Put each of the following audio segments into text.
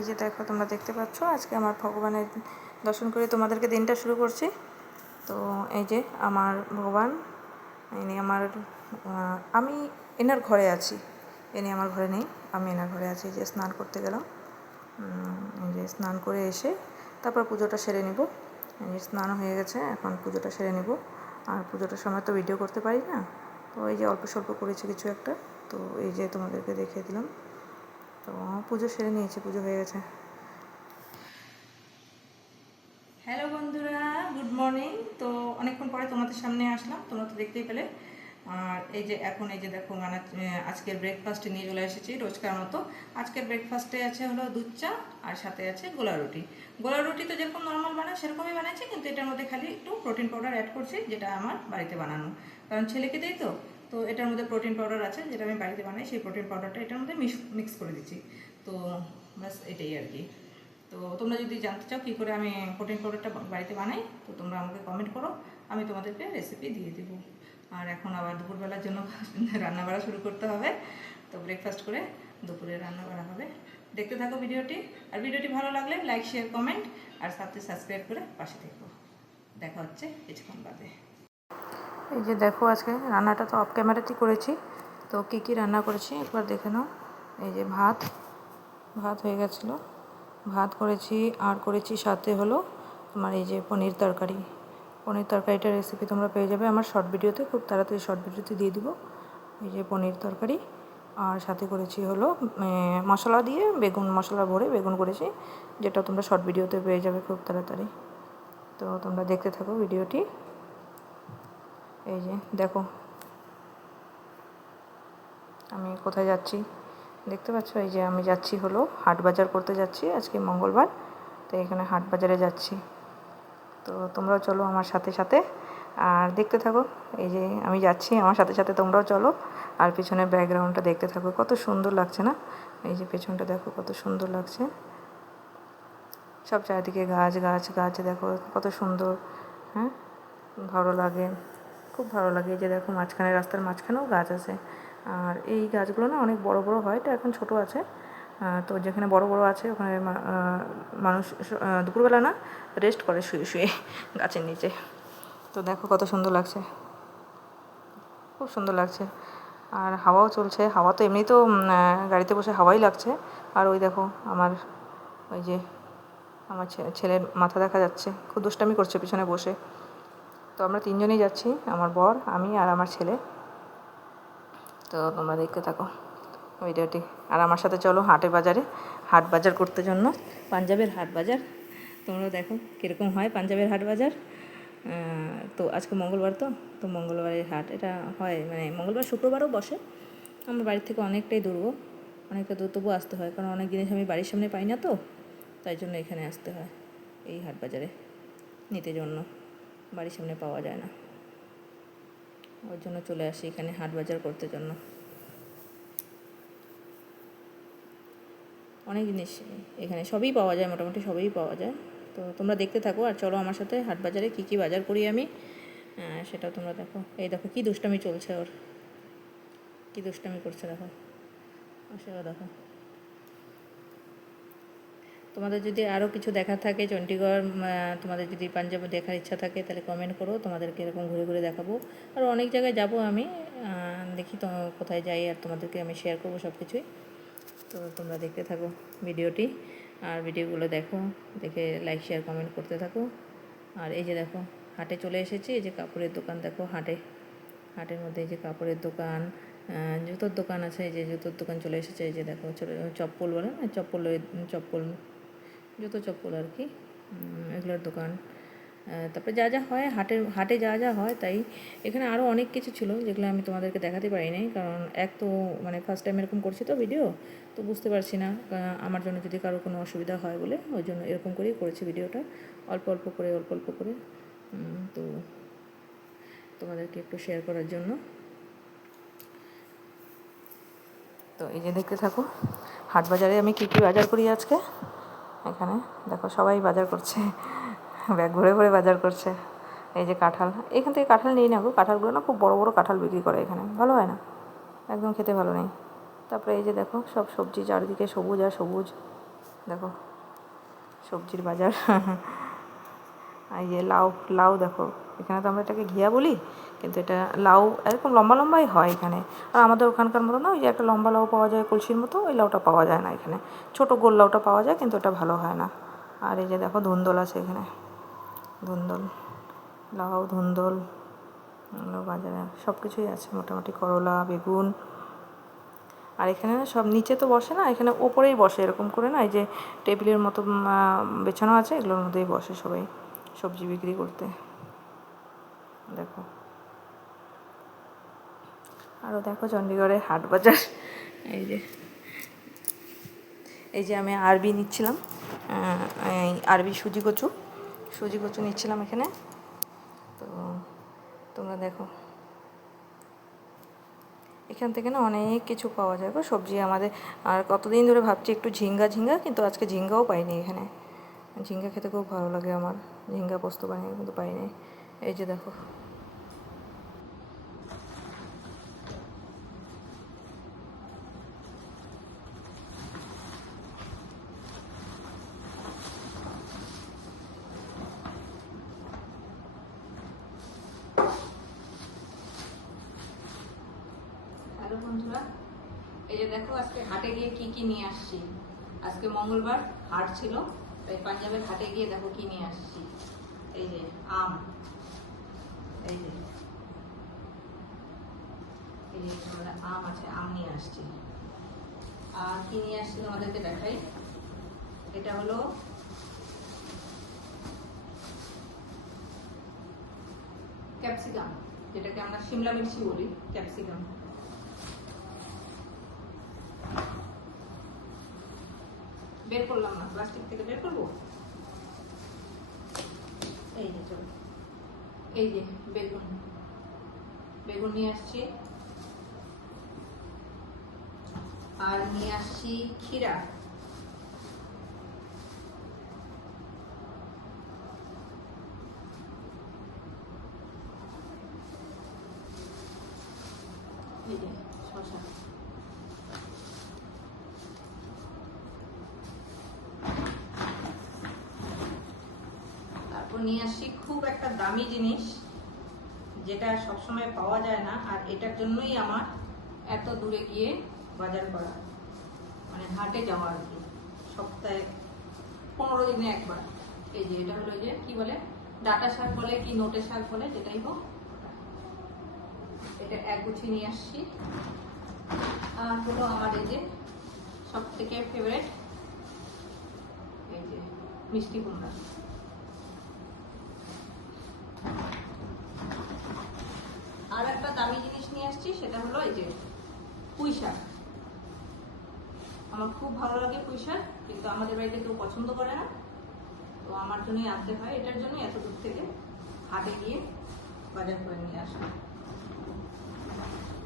এই যে দেখো তোমরা দেখতে পাচ্ছ আজকে আমার ভগবানের দর্শন করে তোমাদেরকে দিনটা শুরু করছি। তো এই যে আমার ভগবান, ইনি আমার আমি এনার ঘরে আছি, ইনি আমার ঘরে নেই, আমি এনার ঘরে আছি। যে স্নান করতে গেলাম, এই যে স্নান করে এসে তারপর পুজোটা সেরে নিব। এই যে স্নান হয়ে গেছে, এখন পুজোটা সেরে নিব। আর পুজোটার সময় তো ভিডিও করতে পারি না, তো এই যে অল্প স্বল্প করেছি কিছু একটা, তো এই যে তোমাদেরকে দেখিয়ে দিলাম। তো পুজো সেরে নিয়েছি, পুজো হয়ে গেছে। হ্যালো বন্ধুরা, গুড মর্নিং। তো অনেকক্ষণ পরে তোমাদের সামনে আসলাম, তোমরা তো দেখতেই পেলে। আর এই যে এখন এই যে দেখো মানে আজকের ব্রেকফাস্টে নিয়ে চলে এসেছি রোজকার মতো। আজকের ব্রেকফাস্টে আছে হলো দুধ চা, আর সাথে আছে গোলা রুটি। গোলা রুটি তো যেরকম নর্মাল বানায় সেরকমই বানাচ্ছি, কিন্তু এটার মধ্যে খালি একটু প্রোটিন পাউডার অ্যাড করছি, যেটা আমার বাড়িতে বানানো, কারণ ছেলেকে দেই তো। তো এটার মধ্যে প্রোটিন পাউডার আছে, যেটা আমি বাড়িতে বানাই, সেই প্রোটিন পাউডারটা এটার মধ্যে মিক্স করে দিচ্ছি। তো ব্যাস এটাই আর কি। তো তোমরা যদি জানতে চাও কী করে আমি প্রোটিন পাউডারটা বাড়িতে বানাই, তো তোমরা আমাকে কমেন্ট করো, আমি তোমাদেরকে রেসিপি দিয়ে দেবো। আর এখন আবার দুপুরবেলার জন্য রান্না বাড়া শুরু করতে হবে। তো ব্রেকফাস্ট করে দুপুরে রান্না বাড়া হবে। দেখতে থাকো ভিডিওটি, আর ভিডিওটি ভালো লাগলে লাইক, শেয়ার, কমেন্ট আর সাথে সাবস্ক্রাইব করে পাশে থেকো। দেখা হচ্ছে কিছুক্ষণ বাদে। এই যে দেখো আজকে রান্নাটা তো অফ ক্যামেরাতেই করেছি। তো কী কী রান্না করেছি একবার দেখে নাও। এই যে ভাত হয়ে গেছিলো, ভাত করেছি, আর করেছি সাথে হলো তোমার এই যে পনির তরকারিটার রেসিপি তোমরা পেয়ে যাবে আমার শর্ট ভিডিওতে, খুব তাড়াতাড়ি শর্ট ভিডিওতে দিয়ে দিব। এই যে পনির তরকারি, আর সাথে করেছি হলো মশলা দিয়ে মশলা ভরে বেগুন করেছি, যেটা তোমরা শর্ট ভিডিওতে পেয়ে যাবে খুব তাড়াতাড়ি। তো তোমরা দেখতে থাকো ভিডিওটি। এই যে দেখো আমি কোথায় যাচ্ছি দেখতে পাচ্ছ। এই যে আমি যাচ্ছি হলো হাট বাজার করতে যাচ্ছি, আজকে মঙ্গলবার, তো এখানে হাট বাজারে যাচ্ছি। তো তোমরাও চলো আমার সাথে সাথে, আর দেখতে থাকো। এই যে আমি যাচ্ছি, আমার সাথে সাথে তোমরাও চলো, আর পিছনের ব্যাকগ্রাউন্ডটা দেখতে থাকো, কত সুন্দর লাগছে না? এই যে পেছনটা দেখো কত সুন্দর লাগছে, সব চারিদিকে গাছ গাছ গাছ, দেখো কত সুন্দর। হ্যাঁ, ভালো লাগে, খুব ভালো লাগে। এই যে দেখো মাঝখানে, রাস্তার মাঝখানেও গাছ আছে, আর এই গাছগুলো না অনেক বড় বড় হয়, এটা এখন ছোট আছে। তো যেখানে বড় বড় আছে ওখানে মানুষ দুপুরবেলা না রেস্ট করে শুয়ে শুয়ে গাছের নিচে। তো দেখো কত সুন্দর লাগছে, খুব সুন্দর লাগছে। আর হাওয়াও চলছে, হাওয়া তো এমনি তো গাড়িতে বসে হাওয়াই লাগছে। আর ওই দেখো ওই যে আমার ছেলের মাথা দেখা যাচ্ছে, খুব দুষ্টামি করছে পিছনে বসে। তো আমরা তিনজনেই যাচ্ছি, আমার বর, আমি আর আমার ছেলে। তো তোমরা দেখতে থাকো ভিডিওটি, আর আমার সাথে চলো হাট বাজার করতে জন্য, পাঞ্জাবের হাট বাজার। তোমরা দেখো কীরকম হয় পাঞ্জাবের হাট বাজার। তো আজকে মঙ্গলবার, তো মঙ্গলবারের হাট এটা হয়, মানে মঙ্গলবার শুক্রবারও বসে। আমার বাড়ির থেকে অনেকটা দূর, তবুও আসতে হয়, কারণ অনেক জিনিস আমি বাড়ির সামনে পাই না, তো তাই জন্য এখানে আসতে হয় এই হাট বাজারে নিতে জন্য, বাড়ির সামনে পাওয়া যায় না, ওর জন্য চলে আসি এখানে হাট বাজার করতে জন্য। অনেক জিনিস এখানে সবই পাওয়া যায়, মোটামুটি সবই পাওয়া যায়। তো তোমরা দেখতে থাকো, আর চলো আমার সাথে হাট বাজারে কী কী বাজার করি আমি, সেটাও তোমরা দেখো। এই দেখো কী দুষ্টামি চলছে ওর, কী দুষ্টামি করছে দেখো, সেটাও দেখো। তোমাদের যদি আরও কিছু দেখার থাকে চণ্ডীগড়, তোমাদের যদি পাঞ্জাবে দেখার ইচ্ছা থাকে তাহলে কমেন্ট করো, তোমাদেরকে এরকম ঘুরে ঘুরে দেখাবো। আর অনেক জায়গায় যাব আমি, দেখি তো কোথায় যাই, আর তোমাদেরকে আমি শেয়ার করবো সব কিছুই। তো তোমরা দেখতে থাকো ভিডিওটি, আর ভিডিওগুলো দেখে লাইক, শেয়ার, কমেন্ট করতে থাকো। আর এই যে দেখো হাটে চলে এসেছি, এই যে কাপড়ের দোকান দেখো, হাটের মধ্যে এই যে কাপড়ের দোকান, জুতোর দোকান আছে, এই যে জুতোর দোকান চলে এসেছে। এই যে দেখো চপ্পল বলে না, চপ্পল জুতো চপ্পল আর কি, এগুলোর দোকান। তারপরে যা যা হয় হাটে যা হয়, তাই এখানে আরও অনেক কিছু ছিল যেগুলো আমি তোমাদেরকে দেখাতে পারি নাই, কারণ এক তো মানে ফার্স্ট টাইম এরকম করছি তো ভিডিও, তো বুঝতে পারছি না, আমার জন্য যদি কারো কোনো অসুবিধা হয় বলে, ওই জন্য এরকম করেই করেছি ভিডিওটা, অল্প অল্প করে। তো তোমাদেরকে একটু শেয়ার করার জন্য। তো এই যে দেখতে থাকো হাট বাজারে আমি কী কী বাজার করি আজকে। এখানে দেখো সবাই বাজার করছে, ব্যাগ ভরে ভরে বাজার করছে। এই যে কাঁঠাল, এখান থেকে কাঁঠাল নিই না গো, কাঁঠালগুলো না খুব বড় বড় কাঁঠাল বিক্রি করে এখানে, ভালো হয় না, একদম খেতে ভালো নেই। তারপরে এই যে দেখো সব সবজি চারিদিকে সবুজ আর সবুজ, দেখো সবজির বাজার। এই যে লাউ, লাউ দেখো, এখানে তো আমরা এটাকে ঘিয়া বলি, কিন্তু এটা লাউ এরকম লম্বা লম্বাই হয় এখানে। আর আমাদের ওখানকার মতো না, ওই যে একটা লম্বা লাউ পাওয়া যায় কলসির মতো, ওই লাউটা পাওয়া যায় না এখানে। ছোটো গোল লাউটা পাওয়া যায়, কিন্তু এটা ভালো হয় না। আর এই যে দেখো ধুন্দল আছে এখানে, ধুন্দল, লাউ, ধুন্দল বাজারে সব কিছুই আছে মোটামুটি, করলা, বেগুন। আর এখানে না সব নিচে তো বসে না, এখানে ওপরেই বসে এরকম করে না, এই যে টেবিলের মতো বেছানো আছে, এগুলোর মধ্যেই বসে সবাই সবজি বিক্রি করতে। দেখো আরও দেখো চণ্ডীগড়ের হাট বাজার। এই যে, এই যে আমি আরবি নিচ্ছিলাম, এই আরবি সুজি কচু নিচ্ছিলাম এখানে। তো তোমরা দেখো এখান থেকে না অনেক কিছু পাওয়া যায় গো সবজি আমাদের। আর কতদিন ধরে ভাবছি একটু ঝিঙ্গা, কিন্তু আজকে ঝিঙ্গাও পাইনি এখানে। ঝিঙ্গা খেতে খুব ভালো লাগে আমার, ঝিঙ্গা পোস্ত বানিয়ে, কিন্তু পাইনি। এই যে দেখো বন্ধুরা, এই যে দেখো আজকে হাটে গিয়ে কি নিয়ে আসছি। আজকে মঙ্গলবার হাট ছিল, তাই পাঞ্জাবের হাটে গিয়ে দেখো কি নিয়ে আসছি। এই যে আম, এই যে আম আছে, আম নিয়ে আসছি। আর কি নিয়ে আসছি তোমাদেরকে দেখাই। এটা হলো ক্যাপসিকাম, যেটাকে আমরা শিমলা মির্চি বলি, ক্যাপসিকাম। বের করলাম না, প্লাস্টিক থেকে বের করবো। এই যে চলো, এই যে বেগুন, বেগুন নিয়ে আসছি। আর নিয়ে আসছি ক্ষীরা, এই যে শসা, তারপর নিয়ে আসছি খুব একটা দামি জিনিস, যেটা সবসময় পাওয়া যায় না, আর এটার জন্যই আমার এত দূরে গিয়ে বাজার করা, মানে হাটে যাওয়া আর কি, সপ্তাহে 15 দিনে একবার। এই যে এটা হলো, যে কি বলে, ডাটা শাক বলে কি নোটে শাক বলে, যেটাই হোক, এটা এক গুছি নিয়ে আসছি। আর হলো আমার এই যে সব থেকে ফেভারিট, এই যে মিষ্টি কুমড়া। আর একটা দামি জিনিস নিয়ে আসছি, সেটা হলো এই যে পুঁই শাক। আমার খুব ভালো লাগে পুঁই শাক, কিন্তু আমাদের বাড়িতে কেউ পছন্দ করে না, তো আমার জন্যই আনতে হয়। এটার জন্যই এত দূর থেকে হাটে গিয়ে বাজার করে নিয়ে আসা।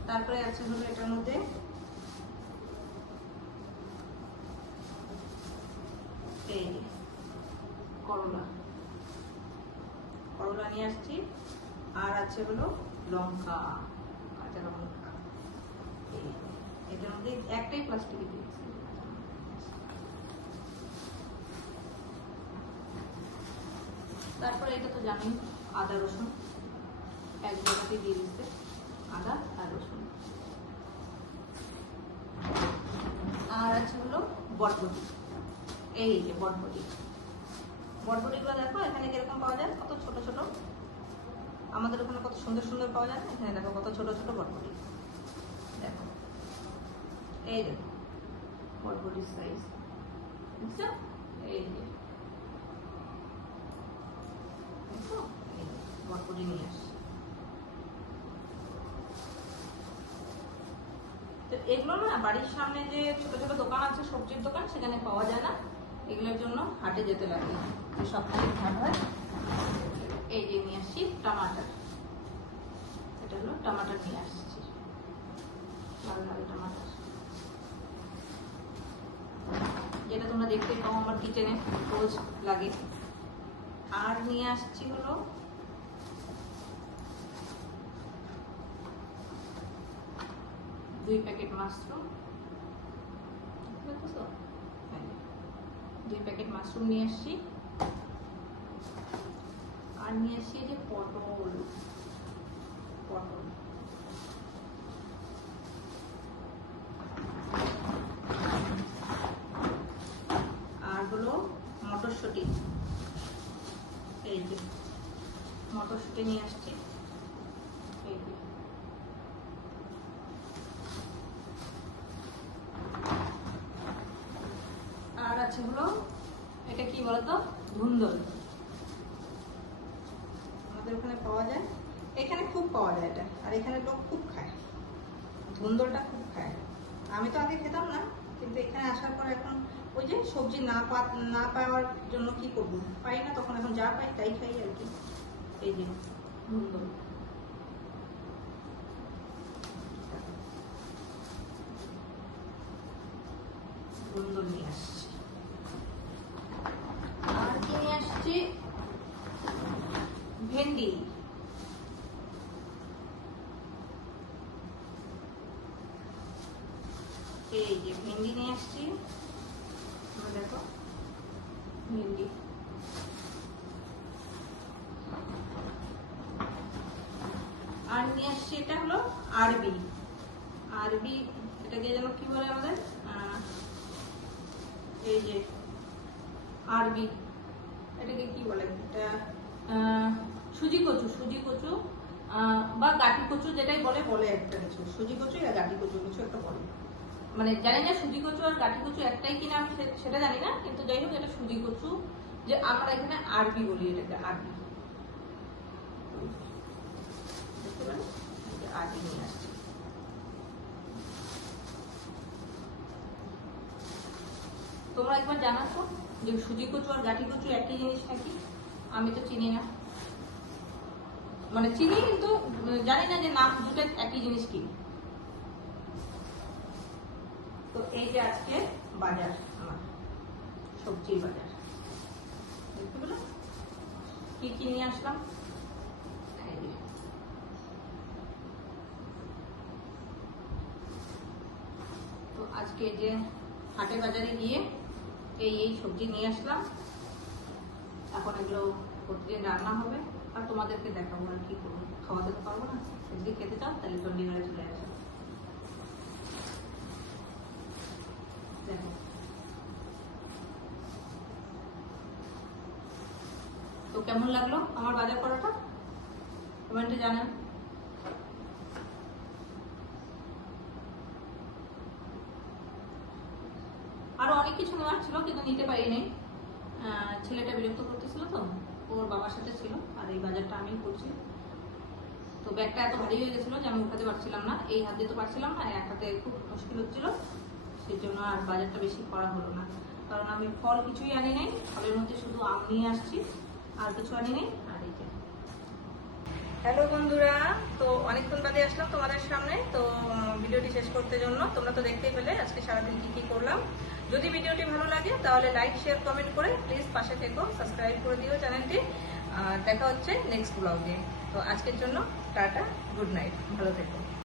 তারপরে আছে হলো এটার মধ্যে এই করলা, করলা নিয়ে আসছি। আর আছে হলো লঙ্কা, কাঁচা লঙ্কা। এটার মধ্যে একটাই প্লাস্টিকে দিয়েছি। তারপরে এটা তো জানি, আদা রসুন এক জায়গাতে দিয়ে দিচ্ছে, আদা আর রসুন। আর আছে হলো বটবটি, এই যে বটবটি, বটবটিগুলো দেখো এখানে কিরকম পাওয়া যায়, কত ছোট ছোট। আমাদের ওখানে কত সুন্দর সুন্দর পাওয়া যায়, এখানে দেখো কত ছোট ছোট বটবটি। দেখো এই দেখো বটবটির সাইজ, বুঝছো? এই যে বটবটি নিয়ে আসছি। তো এগুলো না বাড়ির সামনে যে ছোট ছোট দোকান আছে, সবজির দোকান, সেখানে পাওয়া যায় না। এগুলোর জন্য হাটে যেতে লাগে, যে সপ্তাহে হাট হয়। এই যে নিয়ে আসছি টমাটার, এটা হলো টমাটার নিয়ে আসছি, লাল লাল টমাটার, যেটা তোমরা দেখতে পাও আমার কিচেনে রোজ লাগে। আর নিয়ে আসছি হলো দুই প্যাকেট মাশরুম, 2 প্যাকেট মাশরুম নিয়ে আসছি, আর নিয়ে আসছি এই যে পটল, আর হলো মটরশুঁটি, এই যে মটরশুঁটি নিয়ে আসছি, এই যে আর আছে হলো এটা কি বলতো, ধুন্দল। আমাদের ওখানে পাওয়া যায়, এখানে খুব পাওয়া যায় এটা, আর এখানে লোক খুব খায়, ধুন্দলটা খুব খায়। আমি তো আগে খেতাম না, কিন্তু এখানে আসার পর এখন ওই যে সবজি না পাওয়ার জন্য কি করবো, পাই না, তখন এখন যা পাই তাই খাই আর কি। এই যে ধুন্দল, ধুন্দল নিয়ে আসছি। আর কি নিয়ে আসছি, ভেন্ডি, এই যে ভেন্ডি নিয়ে আসছি, দেখো ভেন্ডি। আর নিয়ে আসছি এটা হলো আরবি, এটাকে যেন কি বলে আমাদের, এই যে আরবি, এটাকে কি বলে, এটা সুজি কচু বা গাঠি কচু, যেটাই বলে একটা কিছু, সুজি কচু বা গাঠি কচু কিছু একটা বলে, মানে জানি না সুজি কচু আর গাঠি কচু একটাই কিনা, আমি সেটা জানি না, কিন্তু যাই হোক এটা সুজি কচু, যে আমরা এখানে আরবি বলি, এটাকে আরবি, বুঝতে পারলে, আরবি নিয়ে আসছি। তোমরা একবার জানাতো যে সুজি কচু আর গাঠি কচু একই জিনিস নাকি? আমি তো চিনি না, মানে চিনি কিন্তু জানি না যে নাম দুটো একই জিনিস কি। তো এই যে আজকে বাজার, আমার সবজির বাজার, দেখতে পেলে কি কি নিয়ে আসলাম। তো আজকে যে হাটে বাজারে গিয়ে এই সবজি নিয়ে আসলাম, এখন এগুলো প্রতিদিন রান্না হবে, আর তোমাদেরকে দেখাবো আর কি করবো, খাওয়াতে তো পারবো না, যদি খেতে চাও তাহলে চণ্ডীগড়ে চলে আসো। দেখো তো কেমন লাগলো আমার বাজার করাটা, কমেন্টে জানান। আরো অনেক কিছু নেওয়ার ছিল কিন্তু নিতে পারিনি, ছেলেটা বিরক্ত করতেছিল, তো ওর বাবার সাথে ছিল, আর এই বাজারটা আমি করছি। তো ব্যাগটা এত ভারী হয়ে গেছিলো যে আমি উঠাতে পারছিলাম না, এই হাত দিতে পারছিলাম না, এক হাতে খুব মুশকিল হচ্ছিল, সেই জন্য আর বাজারটা বেশি করা হলো না। কারণ আমি ফল কিছুই আনি নাই, ফলের মধ্যে শুধু আম নিয়ে আসছি, আর কিছু আনি নাই। আর এই যে হ্যালো বন্ধুরা, তো অনেকক্ষণ বাদে আসলাম তোমাদের সামনে, তো ভিডিওটি শেষ করতে জন্য। তোমরা তো দেখতেই পেলে আজকে সারাদিন কি কি করলাম। যদি ভিডিওটি ভালো লাগে তাহলে লাইক শেয়ার কমেন্ট করে প্লিজ পাশে থেকো, সাবস্ক্রাইব করে দিও চ্যানেলটি। দেখা হচ্ছে নেক্সট ব্লগে। তো আজকের জন্য টাটা, গুড নাইট, ভালো থেকো।